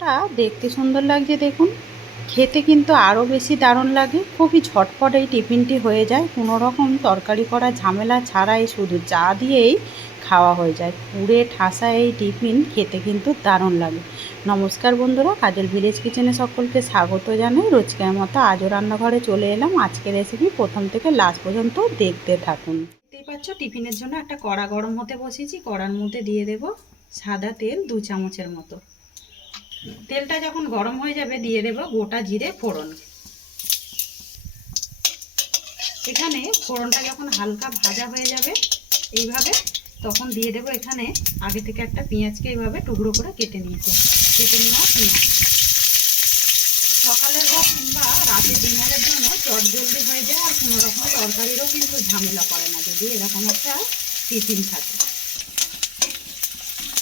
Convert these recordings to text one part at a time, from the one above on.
কতটা দেখতে সুন্দর লাগছে দেখুন, খেতে কিন্তু আরও বেশি দারুণ লাগে। খুবই ঝটপট এই টিফিনটি হয়ে যায়, কোনো রকম তরকারি করা ঝামেলা ছাড়াই শুধু চা দিয়েই খাওয়া হয়ে যায়। পুরে ঠাসা এই টিফিন খেতে কিন্তু দারুণ লাগে। নমস্কার বন্ধুরা, কাজল ভিলেজ কিচেনে সকলকে স্বাগত জানাই। রোজকার মতো আজও রান্নাঘরে চলে এলাম। আজকের রেসিপি প্রথম থেকে লাস্ট পর্যন্ত দেখতে থাকুন। দেখতেই পাচ্ছ টিফিনের জন্য একটা কড়া গরম হতে বসিয়েছি। কড়ার মধ্যে দিয়ে দেব সাদা তেল 2 চামচের মতো। তেলটা যখন গরম হয়ে যাবে দিয়ে দেব গোটা জিরে ফোড়ন। এখানে ফোড়নটা যখন হালকা ভাজা হয়ে যাবে এইভাবে, তখন দিয়ে দেব এখানে আগে থেকে একটা পেঁয়াজকে এইভাবে টুকরো করে কেটে নিয়েছি। কেটে নেওয়া পেঁয়াজ সকালের হোক কিংবা রাতে ডিনারের জন্য চটজলদি হয়ে যায়, আর কোনো রকম তরকারিরও কিন্তু ঝামেলা পড়ে না যদি এরকম একটা টিফিন থাকে।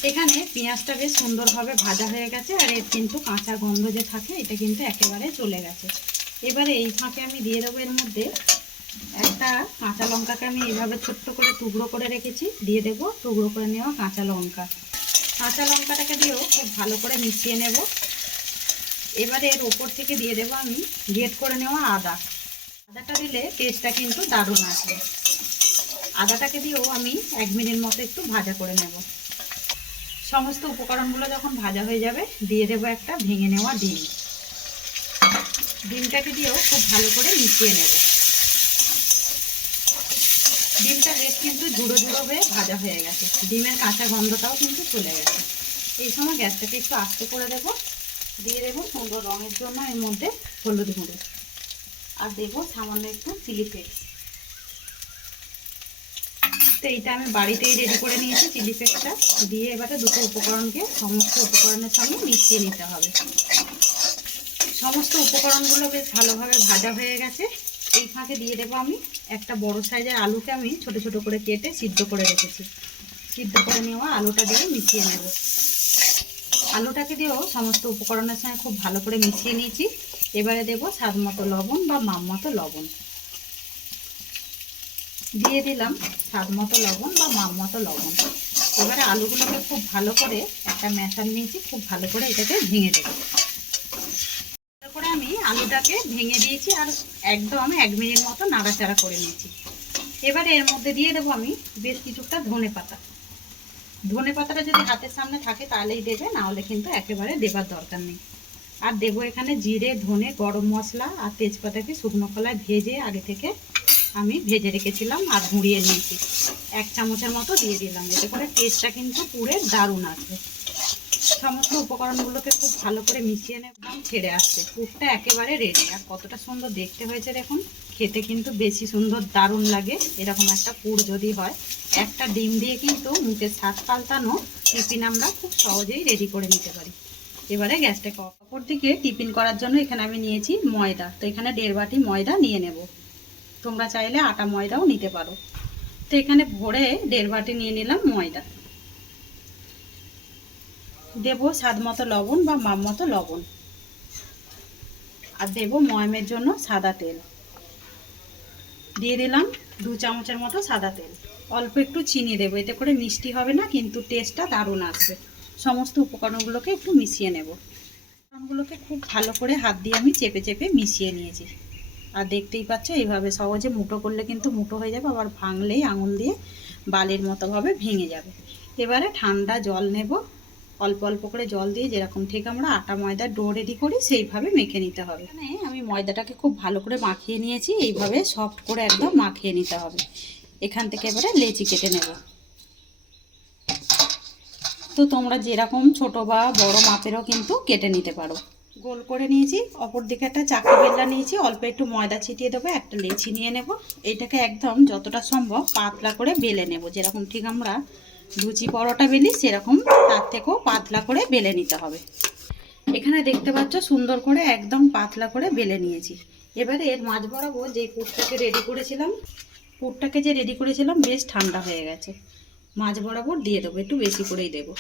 এখানে পেঁয়াজটা বেশ সুন্দরভাবে ভাজা হয়ে গেছে, আর এর কিন্তু কাঁচা গন্ধ যে থাকে এটা কিন্তু একেবারে চলে গেছে। এবারে এই ফাঁকে আমি দিয়ে দেবো এর মধ্যে একটা কাঁচা লঙ্কাকে আমি এইভাবে ছোট্ট করে টুকরো করে রেখেছি, দিয়ে দেবো টুকরো করে নেওয়া কাঁচা লঙ্কা। কাঁচা লঙ্কাটাকে দিয়েও খুব ভালো করে মিশিয়ে নেব। এবারে এর ওপর থেকে দিয়ে দেবো আমি গ্রেট করে নেওয়া আদা। আদাটা দিলে টেস্টটা কিন্তু দারুণ আসবে। আদাটাকে দিয়েও আমি 1 মিনিট মতো একটু ভাজা করে নেব। সমস্ত উপকরণগুলো যখন ভাজা হয়ে যাবে দিয়ে দেবো একটা ভেঙে নেওয়া ডিম। ডিমটাকে দিয়েও খুব ভালো করে মিশিয়ে নেব। ডিমটা বেশ কিন্তু ঝুড়ো ঝুড়ো হয়ে ভাজা হয়ে গেছে, ডিমের কাঁচা গন্ধটাও কিন্তু চলে গেছে। এই সময় গ্যাসটাকে একটু আস্তে করে দেব। দিয়ে দেবো সুন্দর রঙের জন্য এর মধ্যে হলুদ গুঁড়ো, আর দেবো সামান্য একটু চিলি ফ্লেক্স। তো এইটা আমি বাড়িতেই রেডি করে নিয়েছি চিলি ফ্লেক্সটা। দিয়ে এবারে দুটো উপকরণকে সমস্ত উপকরণের সঙ্গে মিশিয়ে নিতে হবে। সমস্ত উপকরণগুলো বেশ ভালোভাবে ভাজা হয়ে গেছে। এই ফাঁকে দিয়ে দেবো আমি একটা বড় সাইজের আলুকে আমি ছোট ছোট করে কেটে সিদ্ধ করে রেখেছি। সিদ্ধ করে নেওয়া আলুটা দিয়ে মিশিয়ে নেব। আলুটাকে দিয়েও সমস্ত উপকরণের সঙ্গে খুব ভালো করে মিশিয়ে নিয়েছি। এবারে দেবো স্বাদ মতো লবণ বা মাপ মতো লবণ। দিয়ে দিলাম স্বাদ মতো লবণ বা মাপ মতো লবণ। এবারে আলুগুলোকে খুব ভালো করে একটা ম্যাশার নিয়েছি, খুব ভালো করে এটাকে ভেঙে দেবো। তারপরে আমি আলুটাকে ভেঙে দিয়েছি, আর একদম 1 মিনিট মতো নাড়াচাড়া করে নিয়েছি। এবারে এর মধ্যে দিয়ে দেবো আমি বেশ কিছুটা ধনে পাতা। ধনে পাতাটা যদি হাতের সামনে থাকে তাহলেই দেবে, না হলে কিন্তু একেবারে দেবার দরকার নেই। আর দেবো এখানে জিরে, ধনে, গরম মশলা আর তেজপাতাকে শুকনো খোলায় ভেজে আগে থেকে আমি ভেজে রেখেছিলাম আর গুঁড়িয়ে নিয়েছি। 1 চামচের মতো দিয়ে দিলাম, যাতে করে টেস্টটা কিন্তু পুরো দারুণ আসবে। সমস্ত উপকরণগুলোকে খুব ভালো করে মিশিয়ে একদম ছেড়ে আসছে। পুরটা একেবারে রেডি। আর কতটা সুন্দর দেখতে হয়েছে দেখুন, খেতে কিন্তু বেশি সুন্দর দারুণ লাগে। এরকম একটা পুর যদি হয়, একটা ডিম দিয়ে কিন্তু মুখের স্বাদ পাল্টানো টিফিন আমরা খুব সহজেই রেডি করে নিতে পারি। এবারে গ্যাসটাকে অপর দিকে টিফিন করার জন্য এখানে আমি নিয়েছি ময়দা। তো এখানে 1.5 বাটি ময়দা নিয়ে নেব। তোমরা চাইলে আটা ময়দাও নিতে পারো। তো এখানে ভরে 1.5 বাটি নিয়ে নিলাম ময়দা। দেবো স্বাদ মতো লবণ বা মাপ মতো লবণ, আর দেবো ময়মের জন্য সাদা তেল। দিয়ে দিলাম 2 চামচের মতো সাদা তেল। অল্প একটু চিনি দেবো, এতে করে মিষ্টি হবে না কিন্তু টেস্টটা দারুণ আসবে। সমস্ত উপকরণগুলোকে একটু মিশিয়ে নেব। উপকরণগুলোকে খুব ভালো করে হাত দিয়ে আমি চেপে চেপে মিশিয়ে নিয়েছি। আর দেখতেই পাচ্ছ এইভাবে সহজে মুঠো করলে কিন্তু মুঠো হয়ে যাবে, আবার ভাঙলেই আঙুল দিয়ে বালির মতোভাবে ভেঙে যাবে। এবারে ঠান্ডা জল নেব। অল্প অল্প করে জল দিয়ে যেরকম ঠিক আমরা আটা ময়দার ডো রেডি করি সেইভাবে মেখে নিতে হবে। এখানে আমি ময়দাটাকে খুব ভালো করে মাখিয়ে নিয়েছি। এইভাবে সফট করে একদম মাখিয়ে নিতে হবে। এখান থেকে এবারে লেচি কেটে নেব। তো তোমরা যেরকম ছোট বা বড় মাপেরও কিন্তু কেটে নিতে পারো। গোল করে নিয়েছি। অপর দিকে একটা চাকু বেলনা নিয়েছি, অল্প একটু ময়দা ছিটিয়ে দেবো, একটা লেচি নিয়ে নেব। এইটাকে একদম যতটা সম্ভব পাতলা করে বেলে নেব, যেরকম ঠিক আমরা লুচি পরোটা বেলি সেরকম তার থেকেও পাতলা করে বেলে নিতে হবে। এখানে দেখতে পাচ্ছ সুন্দর করে একদম পাতলা করে বেলে নিয়েছি। এবারে এর মাঝ বরাবর যে পুরটাকে রেডি করেছিলাম বেশ ঠান্ডা হয়ে গেছে। মাঝ বরাবর দিয়ে দেবো, একটু বেশি করেই দেবো।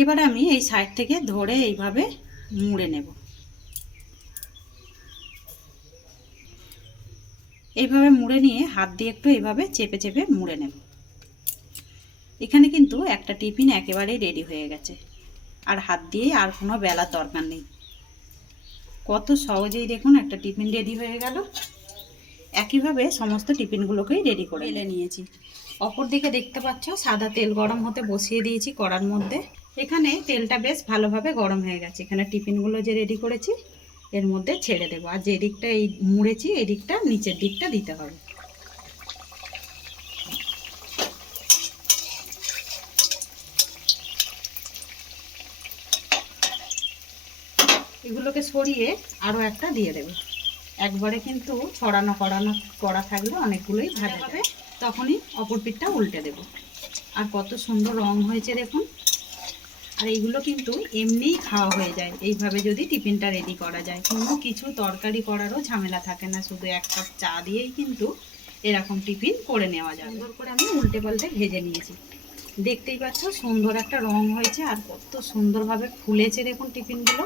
এবার আমি এই সাইড থেকে ধরে এইভাবে মুড়ে নেব। এইভাবে মুড়ে নিয়ে হাত দিয়ে একটু এইভাবে চেপে চেপে মুড়ে নেব। এখানে কিন্তু একটা টিফিন একেবারেই রেডি হয়ে গেছে। আর হাত দিয়ে আর কোনো বেলার দরকার নেই। কত সহজেই দেখুন একটা টিফিন রেডি হয়ে গেল। একইভাবে সমস্ত টিফিনগুলোকেই রেডি করে নিয়েছি। অপর দিকে দেখতে পাচ্ছ সাদা তেল গরম হতে বসিয়ে দিয়েছি কড়ার মধ্যে। এখানে তেলটা বেশ ভালোভাবে গরম হয়ে গেছে। এখানে টিফিনগুলো যে রেডি করেছি এর মধ্যে ছেড়ে দেবো। আর যে দিকটা এই মুড়েছি এই দিকটা নিচের দিকটা দিতে হবে। এগুলোকে সরিয়ে আরও একটা দিয়ে দেবে। একবারে কিন্তু ছড়ানো করা থাকলে অনেকগুলোই ভাজা হবে, তখনই অপর পিঠটা উল্টে দেব। আর কত সুন্দর রং হয়েছে দেখুন। আর এইগুলো কিন্তু এমনিই খাওয়া হয়ে যায় এইভাবে যদি টিফিনটা রেডি করা যায়। কোনো কিছু তরকারি করারও ঝামেলা থাকে না, শুধু এক কাপ চা দিয়েই কিন্তু এরকম টিফিন করে নেওয়া যায়। সুন্দর করে আমি উল্টে পাল্টে ভেজে নিয়েছি। দেখতেই পাচ্ছ সুন্দর একটা রং হয়েছে আর কত সুন্দরভাবে ফুলেছে দেখুন টিফিনগুলো।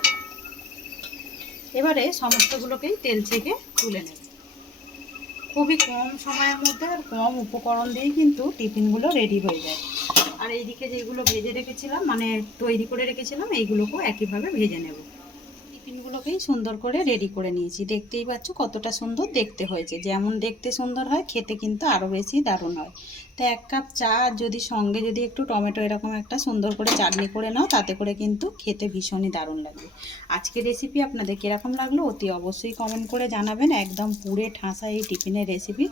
এবারে সমস্তগুলোকেই তেল থেকে তুলে নেব। খুবই কম সময়ের মধ্যে আর কম উপকরণ দিয়েই কিন্তু টিফিনগুলো রেডি হয়ে যায়। আর এইদিকে যেগুলো ভেজে রেখেছিলাম মানে তৈরি করে রেখেছিলাম এইগুলোকেও একইভাবে ভেজে নেব। টিফিনগুলোকেই সুন্দর করে রেডি করে নিয়েছি। দেখতেই পাচ্ছ কতটা সুন্দর দেখতে হয়েছে। যেমন দেখতে সুন্দর হয় খেতে কিন্তু আরও বেশি দারুণ হয়। তো এক কাপ চা যদি সঙ্গে যদি একটু টমেটো এরকম একটা সুন্দর করে চাটনি করে নাও তাতে করে কিন্তু খেতে ভীষণই দারুণ লাগবে। আজকের রেসিপি আপনাদের কীরকম লাগলো অতি অবশ্যই কমেন্ট করে জানাবেন। একদম পুরে ঠাসা এই টিফিনের রেসিপি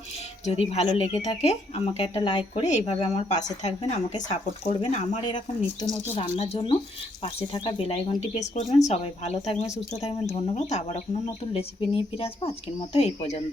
যদি ভালো লেগে থাকে আমাকে একটা লাইক করে এইভাবে আমার পাশে থাকবেন, আমাকে সাপোর্ট করবেন। আমার এরকম নিত্য নতুন রান্নার জন্য পাশে থাকা বেল আইকনটি প্রেস করবেন। সবাই ভালো থাকবেন, সুস্থ থাকবেন। ধন্যবাদ। আবারও কোনো নতুন রেসিপি নিয়ে ফিরে আসবো। আজকের মতো এই পর্যন্ত।